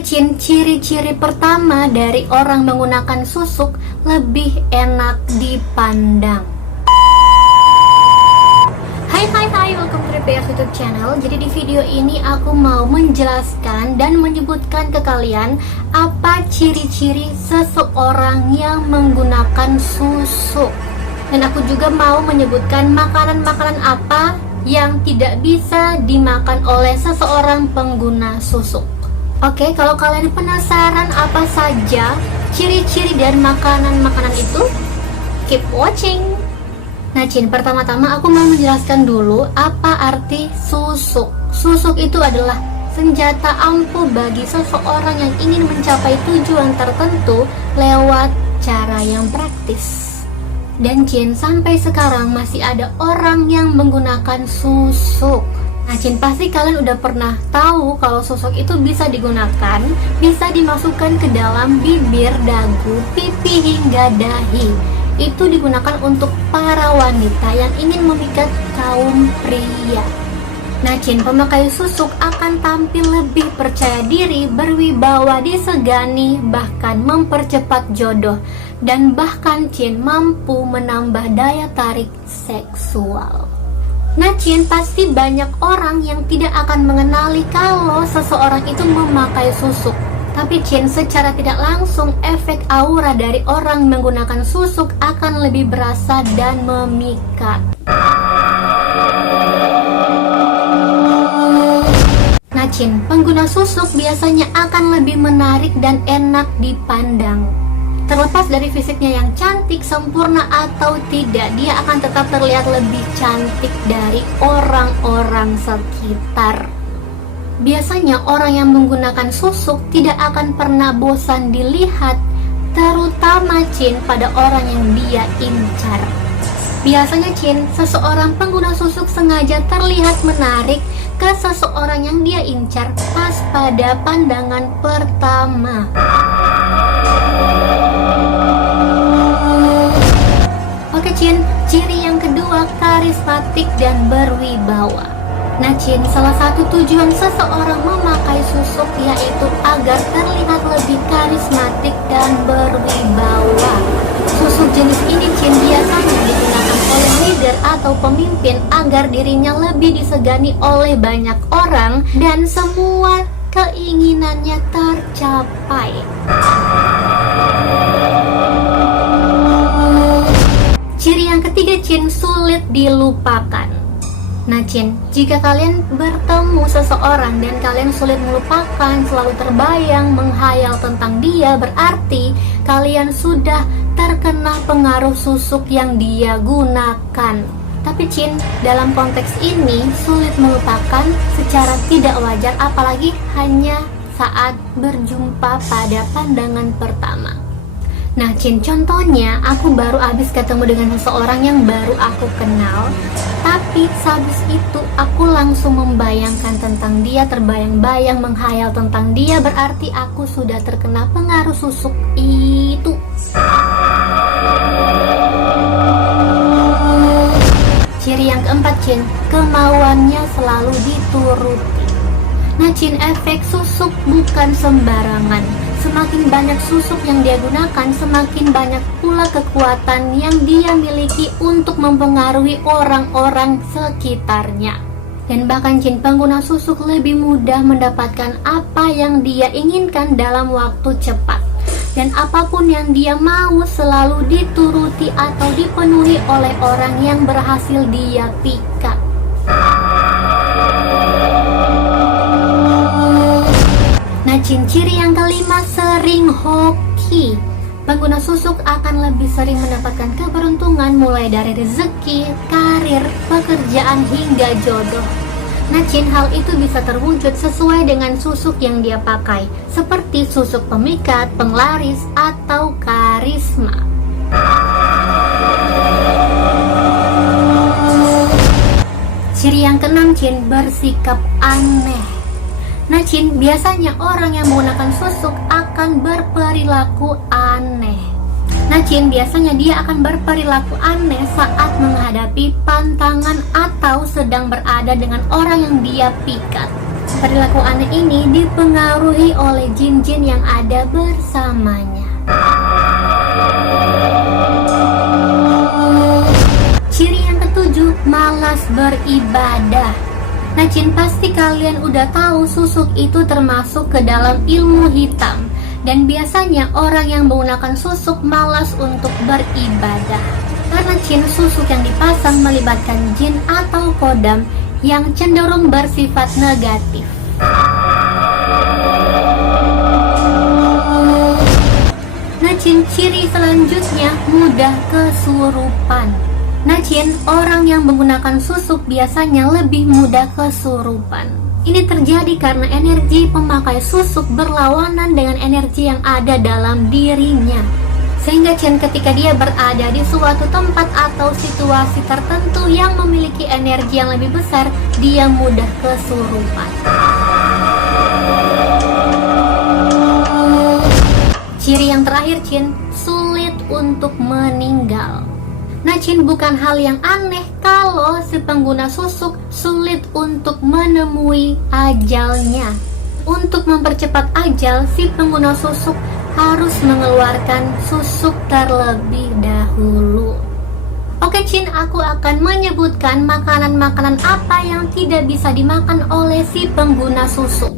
Oke Cin, ciri-ciri pertama dari orang menggunakan susuk lebih enak dipandang. Hai, welcome to the YouTube channel. Jadi di video ini aku mau menjelaskan dan menyebutkan ke kalian apa ciri-ciri seseorang yang menggunakan susuk. Dan aku juga mau menyebutkan makanan-makanan apa yang tidak bisa dimakan oleh seseorang pengguna susuk. Oke, kalau kalian penasaran apa saja ciri-ciri dan makanan-makanan itu, keep watching. Nah Cin, pertama-tama aku mau menjelaskan dulu apa arti susuk. Susuk itu adalah senjata ampuh bagi seseorang yang ingin mencapai tujuan tertentu lewat cara yang praktis. Dan Cin, sampai sekarang masih ada orang yang menggunakan susuk. Nah Cin, pasti kalian udah pernah tahu kalau susuk itu bisa digunakan, bisa dimasukkan ke dalam bibir, dagu, pipi, hingga dahi. Itu digunakan untuk para wanita yang ingin memikat kaum pria. Nah Cin, pemakai susuk akan tampil lebih percaya diri, berwibawa, disegani, bahkan mempercepat jodoh. Dan bahkan Cin, mampu menambah daya tarik seksual. Nah Cin, pasti banyak orang yang tidak akan mengenali kalau seseorang itu memakai susuk. Tapi Cin, secara tidak langsung efek aura dari orang menggunakan susuk akan lebih berasa dan memikat. Nah Cin, pengguna susuk biasanya akan lebih menarik dan enak dipandang. Terlepas dari fisiknya yang cantik, sempurna atau tidak, dia akan tetap terlihat lebih cantik dari orang-orang sekitar. Biasanya orang yang menggunakan susuk tidak akan pernah bosan dilihat, terutama Cin pada orang yang dia incar. Biasanya Cin, seseorang pengguna susuk sengaja terlihat menarik ke seseorang yang dia incar pas pada pandangan pertama. Oke Cin, ciri yang kedua, karismatik dan berwibawa. Nah Cin, salah satu tujuan seseorang memakai susuk yaitu agar terlihat lebih karismatik dan berwibawa. Susuk jenis ini Cin biasanya digunakan oleh leader atau pemimpin agar dirinya lebih disegani oleh banyak orang dan semua keinginannya tercapai. Ciri yang ketiga Cin, sulit dilupakan. Nah Cin, jika kalian bertemu seseorang dan kalian sulit melupakan, selalu terbayang, menghayal tentang dia, berarti kalian sudah terkena pengaruh susuk yang dia gunakan. Tapi Cin, dalam konteks ini sulit melupakan secara tidak wajar, apalagi hanya saat berjumpa pada pandangan pertama. Nah Cin, contohnya aku baru habis ketemu dengan seseorang yang baru aku kenal, tapi sehabis itu aku langsung membayangkan tentang dia, terbayang-bayang, menghayal tentang dia, berarti aku sudah terkena pengaruh susuk itu. Ciri yang keempat Cin, kemauannya selalu dituruti. Nah Cin, efek susuk bukan sembarangan. Semakin banyak susuk yang dia gunakan, semakin banyak pula kekuatan yang dia miliki untuk mempengaruhi orang-orang sekitarnya. Dan bahkan Cin, pengguna susuk lebih mudah mendapatkan apa yang dia inginkan dalam waktu cepat. Dan apapun yang dia mau selalu dituruti atau dipenuhi oleh orang yang berhasil dia pikat. Nah Cin, ciri yang kelima, sering hoki. Pengguna susuk akan lebih sering mendapatkan keberuntungan mulai dari rezeki, karir, pekerjaan hingga jodoh. Nah Cin, hal itu bisa terwujud sesuai dengan susuk yang dia pakai, seperti susuk pemikat, penglaris, atau karisma. Ciri yang keenam Cin, bersikap aneh. Nah Cin, biasanya orang yang menggunakan susuk akan berperilaku aneh. Nah Cin, biasanya dia akan berperilaku aneh saat menghadapi pantangan atau sedang berada dengan orang yang dia pikat. Perilaku aneh ini dipengaruhi oleh jin-jin yang ada bersamanya. Ciri yang ketujuh, malas beribadah. Nah Jin, pasti kalian udah tahu susuk itu termasuk ke dalam ilmu hitam. Dan biasanya orang yang menggunakan susuk malas untuk beribadah. Karena Jin, susuk yang dipasang melibatkan jin atau kodam yang cenderung bersifat negatif. Nah Jin, ciri selanjutnya mudah kesurupan. Nah Jin, orang yang menggunakan susuk biasanya lebih mudah kesurupan. Ini terjadi karena energi pemakai susuk berlawanan dengan energi yang ada dalam dirinya. Sehingga Jin, ketika dia berada di suatu tempat atau situasi tertentu yang memiliki energi yang lebih besar, dia mudah kesurupan. Ciri yang terakhir Jin, sulit untuk meninggal. Nah Jin, bukan hal yang aneh kalau si pengguna susuk sulit untuk menemui ajalnya. Untuk mempercepat ajal, si pengguna susuk harus mengeluarkan susuk terlebih dahulu. Oke Jin, aku akan menyebutkan makanan-makanan apa yang tidak bisa dimakan oleh si pengguna susuk.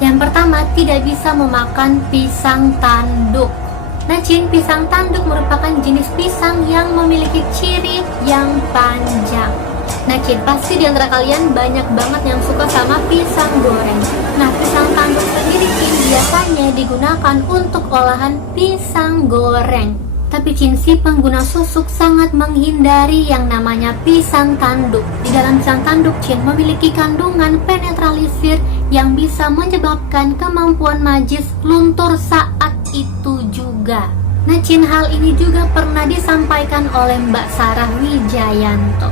Yang pertama, tidak bisa memakan pisang tanduk. Nah Jin, pisang tanduk merupakan jenis pisang yang memiliki ciri yang panjang. Nah Jin, pasti di antara kalian banyak banget yang suka sama pisang goreng. Nah pisang tanduk sendiri Jin biasanya digunakan untuk olahan pisang goreng. Tapi Jin, si pengguna susuk sangat menghindari yang namanya pisang tanduk. Di dalam pisang tanduk Jin memiliki kandungan penetralisir yang bisa menyebabkan kemampuan magis luntur saat itu juga. Nah Jin, hal ini juga pernah disampaikan oleh Mbak Sarah Wijayanto.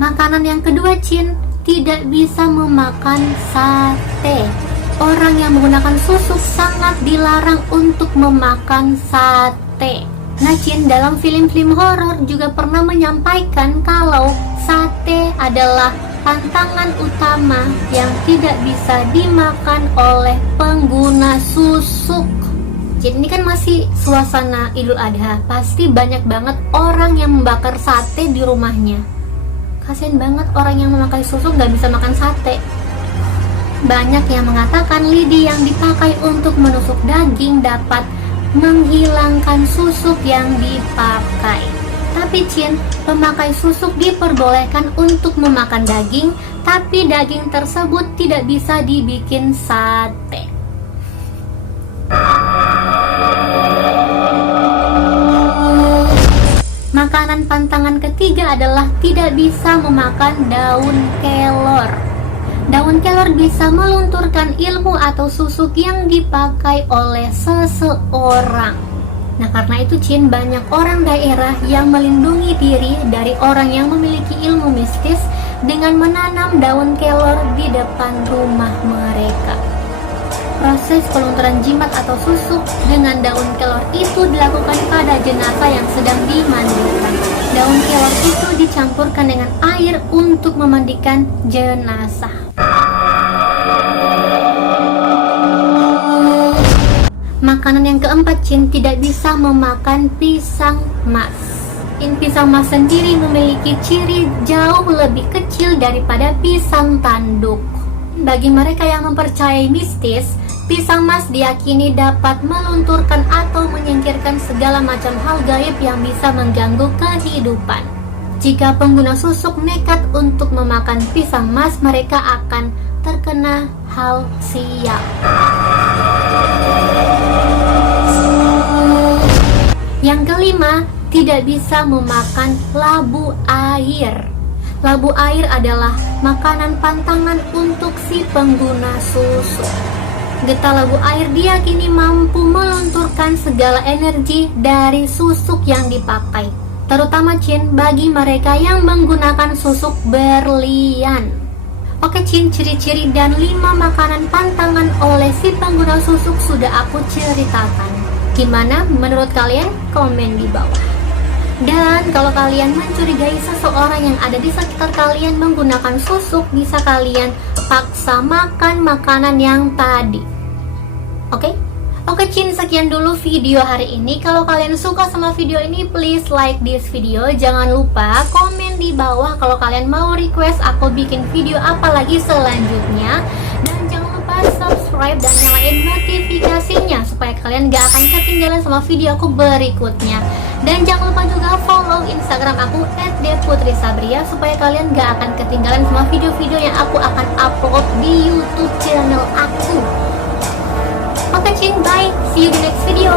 Makanan yang kedua Jin, tidak bisa memakan sate. Orang yang menggunakan susuk sangat dilarang untuk memakan sate. Nah Jin, dalam film-film horor juga pernah menyampaikan kalau sate adalah pantangan utama yang tidak bisa dimakan oleh pengguna susuk. Jadi ini kan masih suasana Idul Adha, pasti banyak banget orang yang membakar sate di rumahnya. Kasian banget orang yang memakai susuk gak bisa makan sate. Banyak yang mengatakan lidi yang dipakai untuk menusuk daging dapat menghilangkan susuk yang dipakai. Tapi Jin, pemakai susuk diperbolehkan untuk memakan daging, tapi daging tersebut tidak bisa dibikin sate. Makanan pantangan ketiga adalah tidak bisa memakan daun kelor. Daun kelor bisa melunturkan ilmu atau susuk yang dipakai oleh seseorang. Nah karena itu Jin, banyak orang daerah yang melindungi diri dari orang yang memiliki ilmu mistis dengan menanam daun kelor di depan rumah mereka. Proses pelunturan jimat atau susuk dengan daun kelor itu dilakukan pada jenazah yang sedang dimandikan. Daun kelor itu dicampurkan dengan air untuk memandikan jenazah. Makanan yang keempat Jin, tidak bisa memakan pisang mas. Pisang mas sendiri memiliki ciri jauh lebih kecil daripada pisang tanduk. Bagi mereka yang mempercayai mistis, pisang mas diyakini dapat melunturkan atau menyingkirkan segala macam hal gaib yang bisa mengganggu kehidupan. Jika pengguna susuk nekat untuk memakan pisang mas, mereka akan terkena hal sial. Yang kelima, tidak bisa memakan labu air. Labu air adalah makanan pantangan untuk si pengguna susuk. Getah labu air diyakini mampu melunturkan segala energi dari susuk yang dipakai, terutama Jin bagi mereka yang menggunakan susuk berlian. Oke Jin, ciri-ciri dan 5 makanan pantangan oleh si pengguna susuk sudah aku ceritakan. Gimana menurut kalian? Komen di bawah. Dan kalau kalian mencurigai seseorang yang ada di sekitar kalian menggunakan susuk, bisa kalian paksa makan makanan yang tadi. Oke? Oke Cin, sekian dulu video hari ini. Kalau kalian suka sama video ini, please like this video. Jangan lupa komen di bawah kalau kalian mau request aku bikin video apa lagi selanjutnya. Dan jangan lupa subscribe dan nyalain notifikasinya supaya kalian gak akan ketinggalan sama video aku berikutnya. Dan jangan lupa juga follow Instagram aku @deputrisabria supaya kalian gak akan ketinggalan sama video-video yang aku akan upload di YouTube channel aku. Oke Cing, bye. See you di next video.